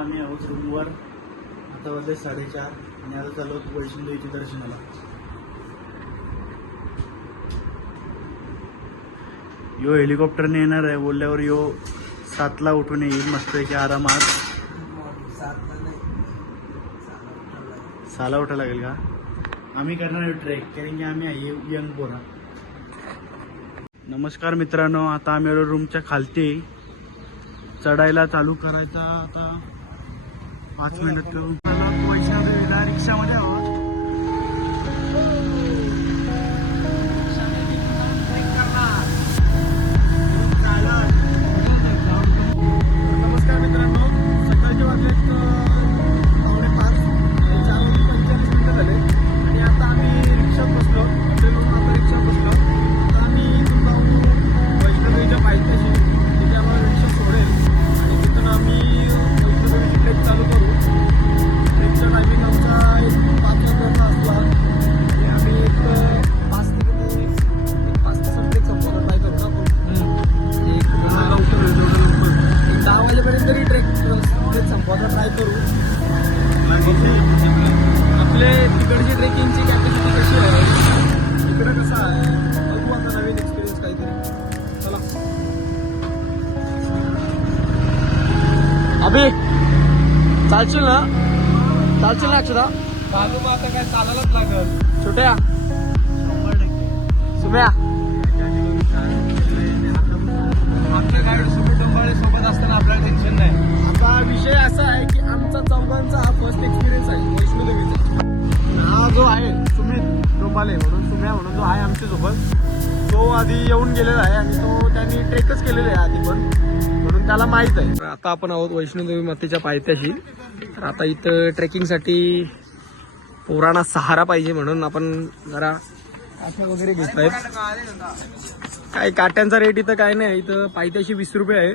आम्ही आहोत रूमवर. आता वाजले 4:30 आणि आता चालू आहोत वैष्णोदेवीच्या दर्शनाला. यो हेलिकॉप्टरने येणार आहे बोलल्यावर यो 7ला उठून येईल मस्त की आरामात. 6ला उठायला लागेल का? आम्ही करणार आहे ट्रेक कारण की आम्ही आहे यंग पोरा. नमस्कार मित्रांनो, आता आम्ही आलो रूमच्या खालती. चढायला चालू करायचा आता 5 मिनिट. वैष्णोदेवीला रिक्षामध्ये आहोत. नमस्कार मित्रांनो, सकाळचे वाजले 4:45 झाले आणि आता आम्ही रिक्षात बसलो. आता रिक्षात बसलो. आता आम्ही इथून जाऊन वैष्णोदेवीच्या पायथ्याशी, तिथे आम्हाला रिक्षा सोडेल आणि तिथून आम्ही वैष्णोदेवीची ट्रेक चालू करू. ट्रेकचा टायमिंग आमचा 5 वाजता असला आणि आम्ही एक 5 तासात ट्रेक संपवणार ट्राय करू ना आपण. एक लवकर होईल तेवढं लवकर 10 वाजेपर्यंत तरी ट्रेक संपवायला ट्राय करू. आपले तिकडची ट्रेकिंगची कॅपॅसिटी कशी आहे, इकडे कसं आहे बघू आता. नवीन एक्सपिरियन्स काहीतरी. चला अभि चालशील ना? चालशील ना अक्षरा? चालू मग आता काय चालायलाच लागल. छोट्या 100% सुम्या आपले गाईड सुमित डोंबाळे सोबत असताना आपल्याला टेन्शन नाही. आता विषय असा आहे की आमचा चौघांचा हा फर्स्ट एक्सपिरियन्स आहे वैष्णोदेवीचा. हा जो आहे सुमित डोंबाळे म्हणून, सुम्या म्हणून जो आहे आमच्यासोबत, तो आधी येऊन गेलेला आहे आणि तो त्यांनी ट्रेकच केलेला आहे आधी पण, म्हणून त्याला माहीत आहे. आता आपण आहोत वैष्णोदेवी मातेच्या पायथ्याशी. तर आता इथं ट्रेकिंगसाठी पोरांना सहारा पाहिजे म्हणून आपण जरा काठ्या वगैरे घेत आहेत. काय काट्यांचा रेट इथं काय नाही. इथं पायथ्याशी 20 रुपये आहे.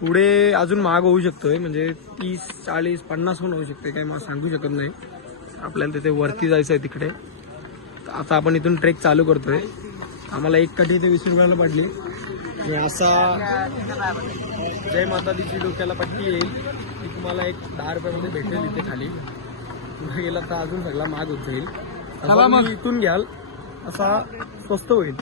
पुढे अजून महाग होऊ शकतोय, म्हणजे 30, 40, 50 पण होऊ शकते, काही मला सांगू शकत नाही. आपल्याला तिथे वरती जायचं आहे तिकडे. आता आपण इथून ट्रेक चालू करतोय. आम्हाला एक काठी इथे 20 रुपयाला पडली आणि असा जय माता दीची डोक्याला पट्टी येईल ती तुम्हाला एक 10 रुपयामध्ये भेटेल इथे खाली. पुढे गेला तर अजून सगळा महाग होत जाईल. मग इथून घ्याल असा स्वस्त होईल.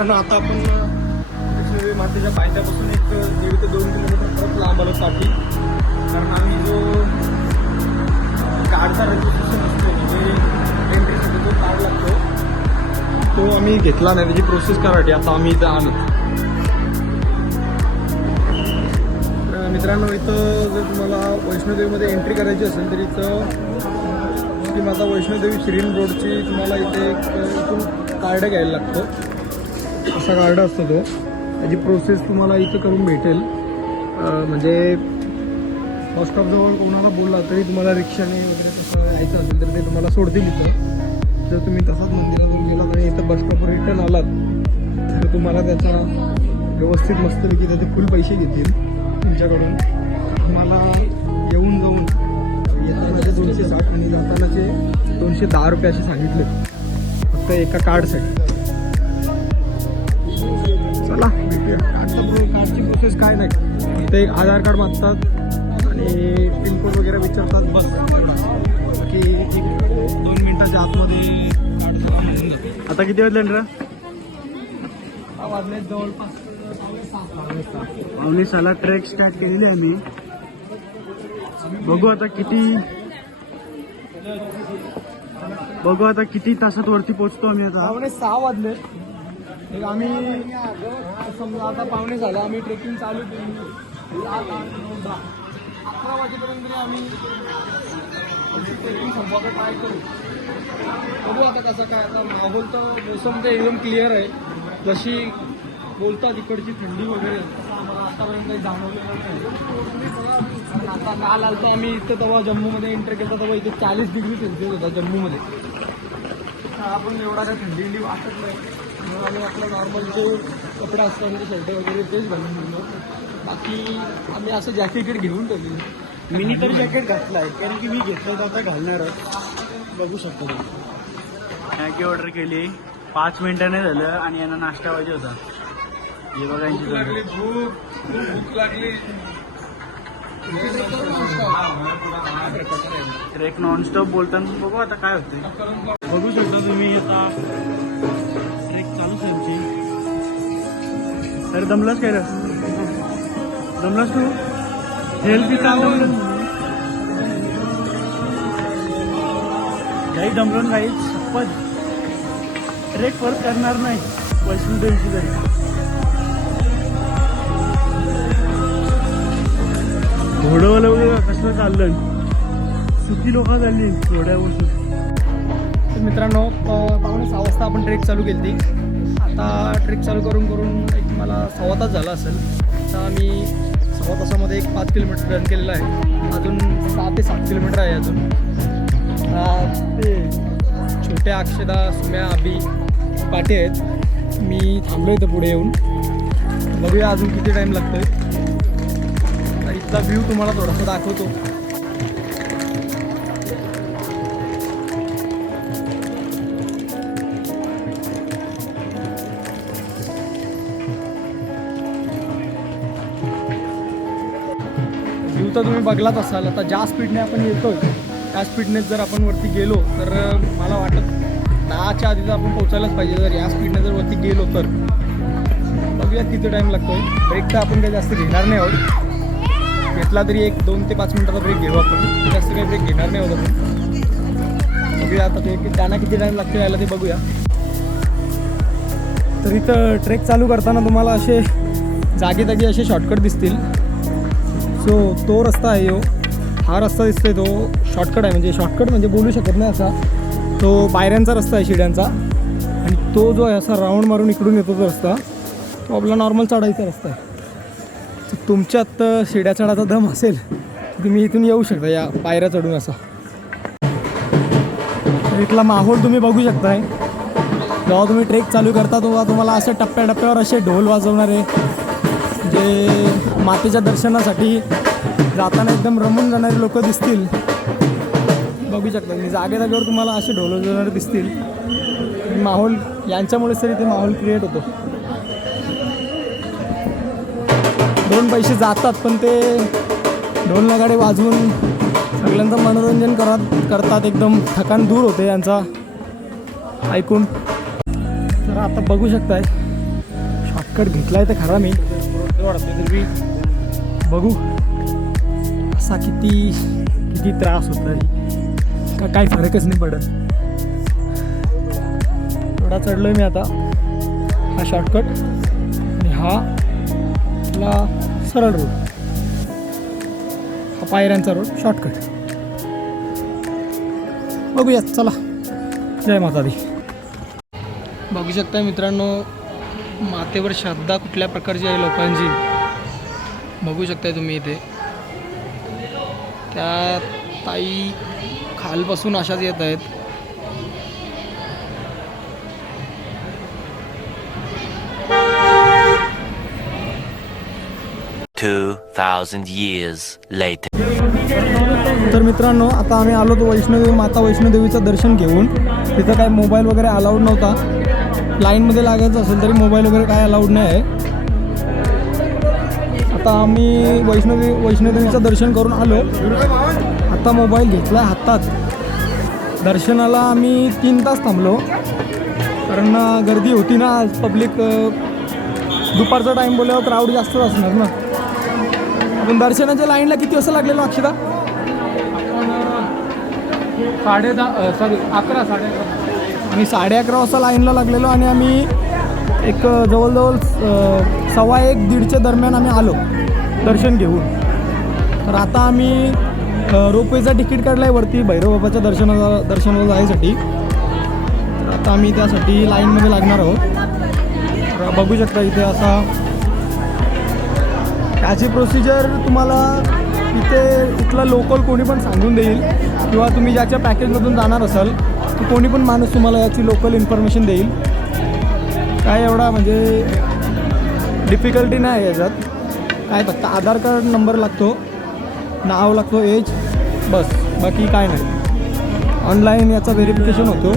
आता आपण वैष्णोदेवी मातेच्या पायथ्यापासून एक 1.5 ते 2 किलोमीटर परत लांब आलो साठी. कारण आम्ही जो कार्डचा रजिस्ट्रेशन असतो म्हणजे एंट्रीसाठी जो कार्ड लागतो तो आम्ही घेतला नाही. त्याची प्रोसेस करायची आता आम्ही इथं आलो. मित्रांनो, इथं जर तुम्हाला वैष्णोदेवीमध्ये एंट्री करायची असेल तर इथं श्री माता वैष्णोदेवी श्रीन रोडची तुम्हाला इथे इथून कार्ड घ्यायला लागतो. असा कार्ड असतो तो. त्याची प्रोसेस तुम्हाला इथं करून भेटेल. म्हणजे बस स्टॉपजवळ कोणाला बोलला तरी तुम्हाला रिक्षाने वगैरे तसं यायचं असेल तर ते तुम्हाला सोडतील इथं. जर तुम्ही तसाच मंदिरातून गेलात आणि इथं बस स्टॉपवर रिटर्न आलात तर तुम्हाला त्याचा व्यवस्थित मस्तपैकी त्याचे फुल पैसे घेतील तुमच्याकडून. तुम्हाला येऊन जाऊन येतानाचे 260 आणि जातानाचे 210 रुपये असे सांगितले फक्त एका कार्डसाठी. चला भेटूया. कार्डची प्रोसेस काय नाही, फक्त एक आधार कार्ड मागतात आणि पिनकोड वगैरे विचारतात बस. की 2 मिनिटाच्या आतमध्ये कार्ड. आता किती वाजले रे? वाजले जवळपास 6:30. ट्रेक स्टार्ट केलेली आहे मी. बघू आता किती तासात वरती पोहोचतो आम्ही. आता 6:15 वाजले. एक आम्ही समजा आता 9:15 झालं. आम्ही ट्रेकिंग चालू केली 7, 8, 9, 10, 11 वाजेपर्यंत आम्ही ट्रेकिंग संपवायला ट्राय करू. बघू आता कसं काय. आता माहोल तर मोसम तर एकदम क्लिअर आहे. जशी बोलतात इकडची थंडी वगैरे आम्हाला आतापर्यंत काही जाणवलेलं नाही. आता काल आलतो आम्ही इथं तेव्हा जम्मूमध्ये एंटर केलं तेव्हा इथे 40 डिग्री सेल्सिअस होता जम्मूमध्ये. आपण एवढा काही थंडी वाटत नाही. आम्ही आपलं नॉर्मल जे कपडे असतात म्हणजे शर्ट वगैरे तेच घालून गेलो. बाकी आम्ही असं जॅकेट घेऊन ठेवली. मिनी तरी जॅकेट घातलं आहे कारण की मी घेतलं तर आता घालणारच. बघू शकतो. मॅगी ऑर्डर केली 5 मिनिटाने झालं आणि यांना नाश्ता पाहिजे होता. हे बघा यांची जोडी. भूक लागली. ट्रेक नॉनस्टॉप बोलताना बघू आता काय होते. बघू शकता तुम्ही आता ट्रेक चालूच आहे आमची. अरे दमलास काय रे? दमलास तू? हेल्थ बी चालू काही दमलो काही शपथ ट्रेक परत करणार नाही वैष्णोदेवीची तरी. घोडवलं वगैरे कसं चाललं सुखी लोक चालली घोड्या बसून. तर मित्रांनो 5:15 वाजता आपण ट्रेक चालू केली. आता ट्रेक चालू करून एक मला 1.25 तास झाला असेल. आता मी 1.25 तासामध्ये एक 5 किलोमीटर रन केलेलं आहे. अजून 6 ते 7 किलोमीटर आहे अजून. ते छोट्या अक्षदा सुम्या अभि पाठी आहेत. मी थांबलो इथं पुढे येऊन. बघूया अजून किती टाईम लागतोय. इथला व्ह्यू तुम्हाला थोडासा दाखवतो. व्ह्यू तर तुम्ही बघलाच असाल. आता ज्या स्पीडने आपण येतोय त्या स्पीडनेच जर आपण वरती गेलो तर मला वाटत 10च्या आधीच आपण पोहोचायलाच पाहिजे. जर या स्पीडने जर वरती गेलो तर बघूया किती टाईम लागतोय. ब्रेक तर आपण काही जास्त घेणार नाही आहोत. घेतला तरी एक 2 ते 5 मिनिटाचा ब्रेक घेऊ आपण. जास्त काही ब्रेक घेणार नाही होत आपण. बघूया आता ते त्यांना किती टाईम लागतो यायला ते बघूया. तर इथं ट्रेक चालू करताना तुम्हाला असे जागी असे शॉर्टकट दिसतील. सो तो रस्ता आहे हा रस्ता दिसतोय तो शॉर्टकट आहे. म्हणजे शॉर्टकट म्हणजे बोलू शकत नाही असा. तो पायऱ्यांचा रस्ता आहे शिड्यांचा. आणि तो जो आहे असा राऊंड मारून इकडून येतो तो रस्ता तो आपला नॉर्मल चढायचा रस्ता आहे. तर तुमच्यात शिड्या चढायचा दम असेल तर तुम्ही इथून येऊ शकता या पायऱ्या चढून असा. तर इथला माहोल तुम्ही बघू शकताय. जेव्हा तुम्ही ट्रेक चालू करता तेव्हा तुम्हाला असे टप्प्याटप्प्यावर असे ढोल वाजवणारे जे मातेच्या दर्शनासाठी जाताना एकदम रमून जाणारे लोक दिसतील. बघू शकता मी जागेवर तुम्हाला असे ढोल वाजवणारे दिसतील. माहोल यांच्यामुळेच तरी ते माहोल क्रिएट होतो. 2 पैसे जातात पण ते ढोल नगाडे वाजवून सगळ्यांचं मनोरंजन करतात. एकदम थकान दूर होते यांचा ऐकून. तर आता बघू शकताय शॉर्टकट घेतलाय तर खरा मी तरी बघू असा किती त्रास होत आहे का काही फरकच नाही पडत. थोडा चढलोय मी आता. हा शॉर्टकट आणि हा सरळ रोड. हा पायऱ्यांचा रोड शॉर्टकट. बघूया चला. जय माता दी. बघू शकता मित्रांनो मातेवर श्रद्धा कुठल्या प्रकारची आहे लोकांची. बघू शकताय तुम्ही इथे. त्या ताई खालपासून अशाच येत आहेत. तर मित्रांनो आता आम्ही आलो तो माता वैष्णोदेवीचं दर्शन घेऊन. तिथं काय मोबाईल वगैरे अलाउड नव्हता. लाईनमध्ये लागायचं असेल तरी मोबाईल वगैरे काय अलाउड नाही आहे. आता आम्ही वैष्णोदेवीचं दर्शन करून आलो. आता मोबाईल घेतला हातात. दर्शनाला आम्ही 3 तास थांबलो कारण गर्दी होती ना. आज पब्लिक दुपारचा टाईम बोलल्यावर क्राऊड जास्तच असणार ना. आपण दर्शनाच्या लाईनला किती वाजता लागलेलो अक्षदा? 11:30 आम्ही 11:30 वाजता लाईनला लागलेलो आणि आम्ही एक जवळजवळ 1:15-1:30च्या दरम्यान आम्ही आलो दर्शन घेऊन. तर आता आम्ही रोपवेचं तिकीट काढलं आहे वरती भैरवबाबाच्या दर्शनाला जायसाठी. तर आता आम्ही त्यासाठी लाईनमध्ये लागणार आहोत. तर बघू शकता इथे असा त्याची प्रोसिजर तुम्हाला इथला लोकल कोणी पण सांगून देईल किंवा तुम्ही ज्याच्या पॅकेजमधून जाणार असाल तर कोणी पण माणूस तुम्हाला याची लोकल इन्फॉर्मेशन देईल. काय एवढा म्हणजे डिफिकल्टी नाही आहे याच्यात. काय फक्त आधार कार्ड नंबर लागतो, नाव लागतो, एज, बस. बाकी काय नाही. ऑनलाईन याचा व्हेरिफिकेशन होतो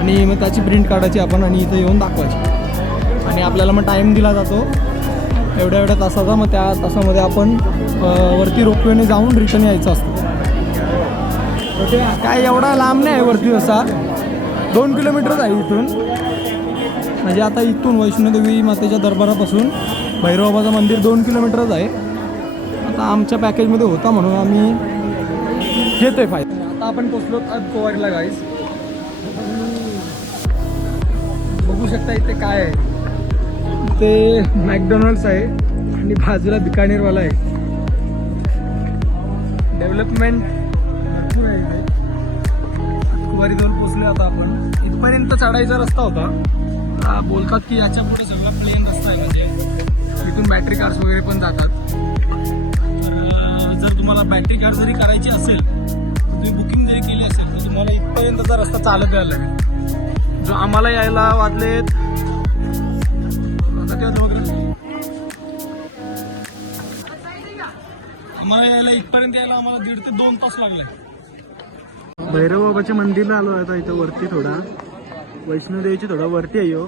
आणि मग त्याची प्रिंट काढायची आपण आणि इथे येऊन दाखवायची. आणि आपल्याला मग टाईम दिला जातो एवढ्या तासाचा. मग त्या तासामध्ये आपण वरती रोपवेने जाऊन रिटर्न यायचं असतं. काय एवढा लांब नाही आहे वरती, असा 2 किलोमीटरच आहे इथून. म्हणजे आता इथून वैष्णोदेवी मातेच्या दरबारापासून भैरवबाबाचं मंदिर 2 किलोमीटरच आहे. आता आमच्या पॅकेजमध्ये होता म्हणून आम्ही घेतोय फायदा. आता आपण पोचलो अर्धकुवारीला गाईस. बघू शकता इथे काय आहे. ते मॅकडॉनल्ड्स आहे आणि बाजूला बिकानेरवाला आहे. डेव्हलपमेंट भरपूर आहे इथे. अर्धकुवारी जाऊन पोचलो आता आपण. इथपर्यंत चढायचा रस्ता होता. बोलतात की याच्या पुढे सगळा प्लेन रस्ता आहे, म्हणजे इथून बॅटरी कार्स वगैरे पण जातात. तर जर तुम्हाला बॅटरी कार जरी करायची असेल, तुम्ही बुकिंग जरी केली असेल, तर तुम्हाला इथपर्यंतचा रस्ता चालत यायला लागेल. जो आम्हाला यायला वाजलेत इथपर्यंत यायला आम्हाला 1.5 ते 2 तास लागले. भैरवबाबाच्या मंदिरला आलो आता. इथं वरती थोडा वैष्णोदेवीची थोडा वरती आहे हो.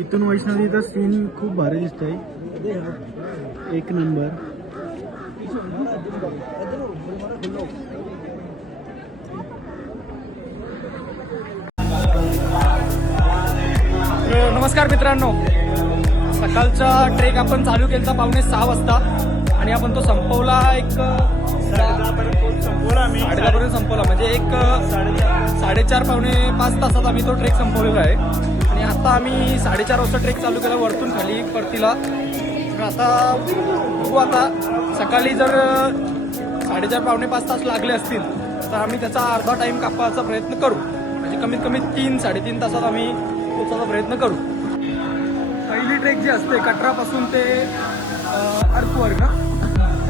इथून वैष्णोदेवीचा सीन खूप भारी दिसतोय, एक नंबर. नमस्कार मित्रांनो, सकाळचा ट्रेक आपण चालू केला 5:45 वाजता आणि आपण तो संपवला 10:30पर्यंत संपवला. म्हणजे 4:30-5 तासात आम्ही तो ट्रेक संपवलेला आहे. आणि आता आम्ही 4:30 वाजता ट्रेक चालू केला वरतून खाली परतीला. तर आता बघू, आता सकाळी जर 4:30-5 तास लागले असतील तर आम्ही त्याचा अर्धा टाइम कापायचा प्रयत्न करू. म्हणजे कमीत कमी 3-3.5 तासात आम्ही पोचायचा प्रयत्न करू. पहिली ट्रेक जी असते कटरापासून ते अर्धकुवारी ना,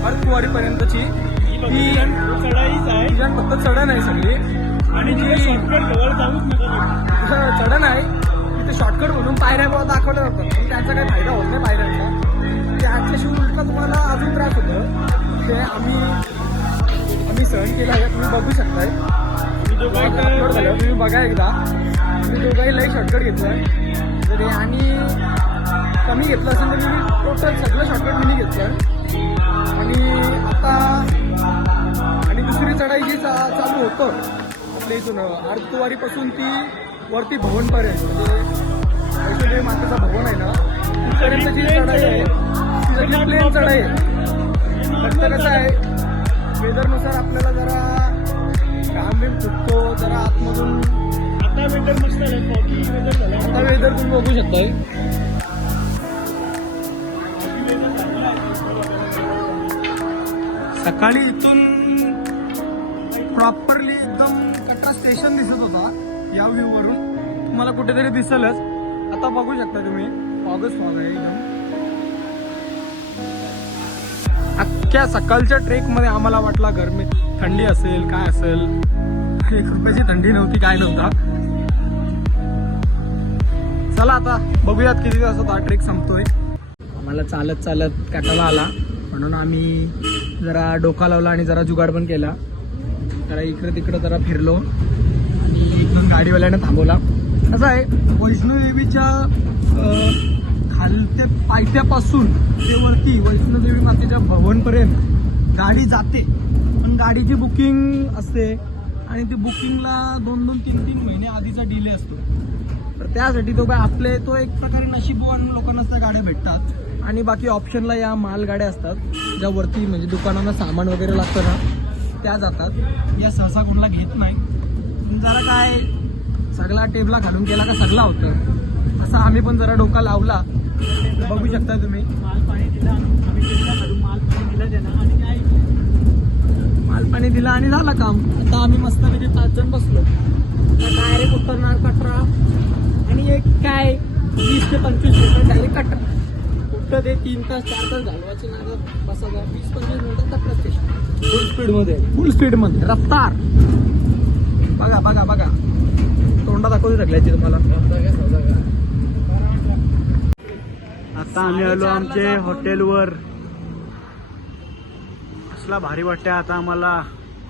अर्धकुवारीपर्यंतची ती फक्त चढण आहे सगळी. आणि जी चढण आहे तिथे शॉर्टकट म्हणून पायऱ्या दाखवल्या जातात, पण त्याचा काही फायदा होत नाही पायऱ्यांचा. त्याच्याशी उलटा तुम्हाला अजून त्रास होतं. ते आम्ही सहन केलं आहे, तुम्ही बघू शकताय. तुम्ही बघा एकदा. मी दोघाही लई शॉर्टकट घेतलं तरी, आणि कमी घेतलं असेल तर मी टोटल सगळं शॉर्टकट मी घेतलं. आणि आता आणि दुसरी चढाई जी चालू होतं आपल्या इथून अर्धकुवारीपासून ती वरती भवनपर्यंत, म्हणजे वैष्णोदेवी मातेचा भवन आहे ना, तिथपर्यंत जी चढाई आहे ती सगळी प्लेन चढाई आहे. फक्त कसं आहे, वेदरनुसार आपल्याला जरा घाम बिम फुटतो जरा आतमधून. आता वेदर तुम्ही बघू शकताय. सकाळी इथून प्रॉपरली एकदम कटरा स्टेशन दिसत होता या व्ह्यू वरून. तुम्हाला कुठेतरी दिसेलच. आता बघू शकता तुम्ही, ऑगस्ट फॉग आहे एकदम. अख्ख्या सकाळच्या ट्रेकमध्ये आम्हाला वाटला गरमी थंडी असेल काय असेल, 1 रुपयाची थंडी नव्हती, काय नव्हता. चला आता बघूयात किती तासात हा ट्रेक संपतोय. आम्हाला चालत चालत काटाला आला म्हणून आम्ही जरा डोका लावला आणि जरा जुगाड पण केला. जरा इकडे तिकडं जरा फिरलो आणि एकदम गाडीवाल्यानं थांबवला. असं आहे, वैष्णोदेवीच्या खालते पायथ्यापासून ते वरती वैष्णोदेवी मातेच्या भवनपर्यंत गाडी जाते, पण गाडीची बुकिंग असते आणि ते बुकिंगला 2-2, 3-3 महिने आधीचा डिले असतो. तर त्यासाठी तो एक प्रकारे नशीबवान लोकांनाच त्या गाड्या भेटतात. आणि बाकी ऑप्शनला या मालगाड्या असतात ज्या वरती म्हणजे दुकानांना सामान वगैरे लागतं ना, त्या जातात. या सहसा कोणाला घेत नाही. जरा काय सगळा टेबला घालून गेला का सगळा होतं, असं आम्ही पण जरा डोका लावला. बघू शकता तुम्ही, माल पाणी दिला आणि झालं काम. आता आम्ही मस्तपैकी 5 जण बसलो. डायरेक्ट उतरणार कटरा आणि एक काय 20 ते 25 मिनिटं डायरेक्ट कटरा. कुठं ते 3 तास 4 तास घालवायचे ना, बसायला 20-25 मिनिटं कटरा स्टेशन. फुल स्पीडमध्ये रफ्तार. बघा बघा बघा, तोंडा दाखवू शकल्याची तुम्हाला. आता आम्ही आलो आमचे हॉटेलवर. असला भारी वाटते आता आम्हाला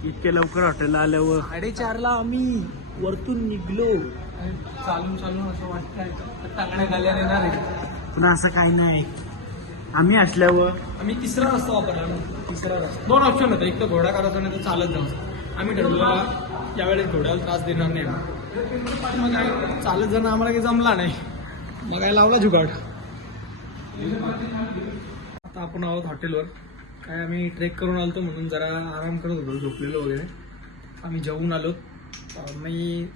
इतके लवकर हॉटेलला आल्यावर. 4:30ला आम्ही वरतून निघलो. चालून असं वाटतंय टाकण्या घाल्याने येणार आहे. पण असं काही नाही. आम्ही असल्यावर आम्ही तिसरा रस्ता वापरला ना. तिसरा रस्ता 2 ऑप्शन होते, एक तर घोडा करायचा नाही तर चालत जायचं. आम्ही ठरवलं यावेळेस घोड्याला त्रास देणार नाही आम्ही. मग काय चालत जाणं आम्हाला काही जमला नाही, मग काय लावला जुगाड. आता आपण आहोत हॉटेलवर. काय आम्ही ट्रेक करून आलतो म्हणून जरा आराम करत होतो, झोपलेलो वगैरे. आम्ही जेवून आलो. मी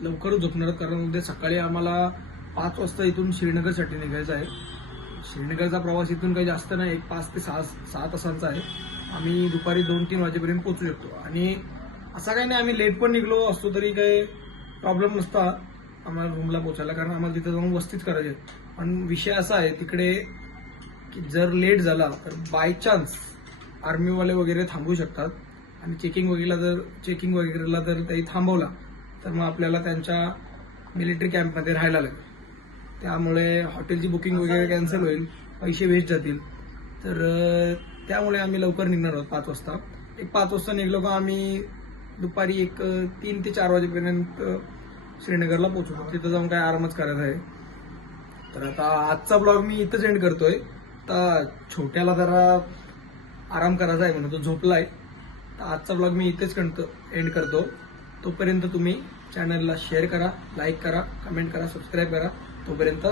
लवकरच झोपणार कारण उद्या सकाळी आम्हाला 5 वाजता इथून श्रीनगरसाठी निघायचं आहे. श्रीनगरचा प्रवास इथून काही जास्त नाही, एक 5 ते 6 तासांचा आहे. आम्ही दुपारी 2-3 वाजेपर्यंत पोहोचू शकतो. आणि असं काही नाही, आम्ही लेट पण निघलो असतो तरी काही प्रॉब्लेम नसता आम्हाला रूमला पोहोचायला, कारण आम्हाला तिथं जाऊन वस्तीच करायची आहे. पण विषय असा आहे तिकडे की जर लेट झाला तर बाय चान्स आर्मीवाले वगैरे थांबू शकतात आणि चेकिंग वगैरेला जर काही थांबवला तर मग आपल्याला त्यांच्या मिलिटरी कॅम्पमध्ये राहायला लागेल. त्यामुळे हॉटेलची बुकिंग वगैरे कॅन्सल होईल, पैसे वेस्ट जातील. तर त्यामुळे आम्ही लवकर निघणार आहोत 5 वाजता. एक 5 वाजता निघलो का आम्ही दुपारी एक 3 ते 4 वाजेपर्यंत श्रीनगरला पोहोचू. तिथं जाऊन काय आरामच करायचा आहे. तर आता आजचा ब्लॉग मी इथंच एंड करतोय. आता छोट्याला जरा आराम करायचा आहे म्हणून तो झोपलाय. तर आजचा ब्लॉग मी इथेच एंड करतो. तोपर्यंत तुम्ही चॅनलला शेअर करा, लाईक करा, कमेंट करा, सबस्क्राईब करा. तोपर्यंत